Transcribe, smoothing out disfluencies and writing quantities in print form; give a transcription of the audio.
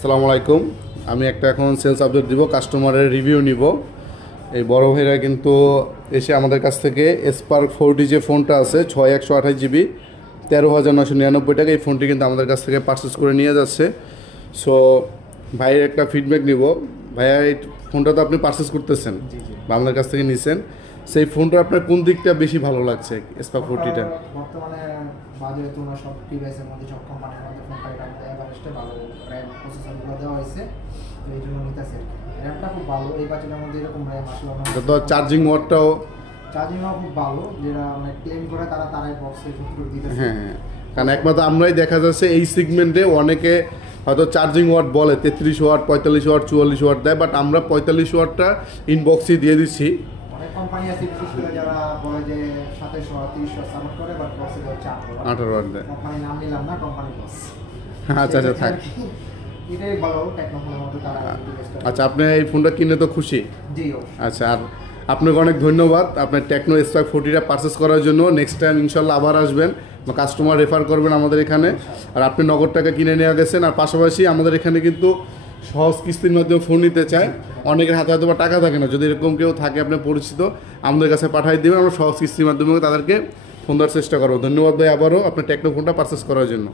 আসসালামু আলাইকুম। আমি একটা এখন সেলস আপডেট দিব, কাস্টমারের রিভিউ নিব। এই বড় ভাইরা কিন্তু এসে আমাদের কাছ থেকে স্পার্ক 4টি যে ফোনটা আছে 6128 জিবি 13,999 টাকা, এই ফোনটি কিন্তু আমাদের কাছ থেকে পারচেস করে নিয়ে যাচ্ছে। সো ভাইয়ের একটা ফিডব্যাক নিব। ভাইয়া, এই ফোনটা তো আপনি পারচেস করতেছেন বা আমাদের কাছ থেকে নিছেন, সেই ফোনটা আপনার কোন দিকটা বেশি ভালো লাগছে স্পার্ক 4টিটা? বর্তমানে বাজারে তোমরা সব ডিভাইসের মধ্যে সব কোম্পানির মধ্যে ফোনটা এটা এভারেস্টে ভালো র্যাম প্রসেসরগুলো দেওয়া হয়েছে, তো এই জন্য নিতেছে আর কি। র্যামটা খুব ভালো, এই বাজেটের মধ্যে এরকম র্যাম আসলে এটা তো চার্জিং ওয়াটটাও চার্জিংও খুব ভালো, যেটা মানে ক্লেম করে তারাই বক্সে সত্তর দিতেছে। হ্যাঁ হ্যাঁ, কারণ একমাত্র আমরাই দেখা যাচ্ছে এই সেগমেন্টে অনেকে হয়তো চার্জিং ওয়াট বলে 33 ওয়াট, 45 ওয়াট, 44 ওয়াট দেয়, বাট আমরা 45 ওয়াটটা ইনবক্সই দিয়ে দিচ্ছি। অনেক কোম্পানি আছে বিশেষ করে যারা বলে যে 27 ওয়াট 30 ওয়াট সাপোর্ট করে, বাট বক্সে দেয় 18 ওয়াট দেয়। কোম্পানি নাম নিলাম না, কোম্পানি বক্স। আচ্ছা আচ্ছা, থাক। এটাই ভালো টেকনোফোনের মধ্যে তারা আচ্ছা, আপনি এই ফোনটা কিনে তো খুশি? জি অবশ্যই। আচ্ছা, আর আপনাকে অনেক ধন্যবাদ আপনার টেকনো স্পার্ক 40টা পারচেস করার জন্য। নেক্সট টাইম ইনশাল্লাহ আবার আসবেন বা কাস্টমার রেফার করবেন আমাদের এখানে। আর আপনি নগদ টাকা কিনে নিয়ে গেছেন, আর পাশাপাশি আমাদের এখানে কিন্তু সহজ কিস্তির মাধ্যমে ফোন নিতে চায়। অনেকের হাতে হয়তো বা টাকা থাকে না, যদি এরকম কেউ থাকে আপনার পরিচিত, আমাদের কাছে পাঠিয়ে দেবেন, আমরা সহজ কিস্তির মাধ্যমে তাদেরকে ফোন দেওয়ার চেষ্টা করবো। ধন্যবাদ ভাই আবারও আপনার টেকনো ফোনটা পারচেস করার জন্য।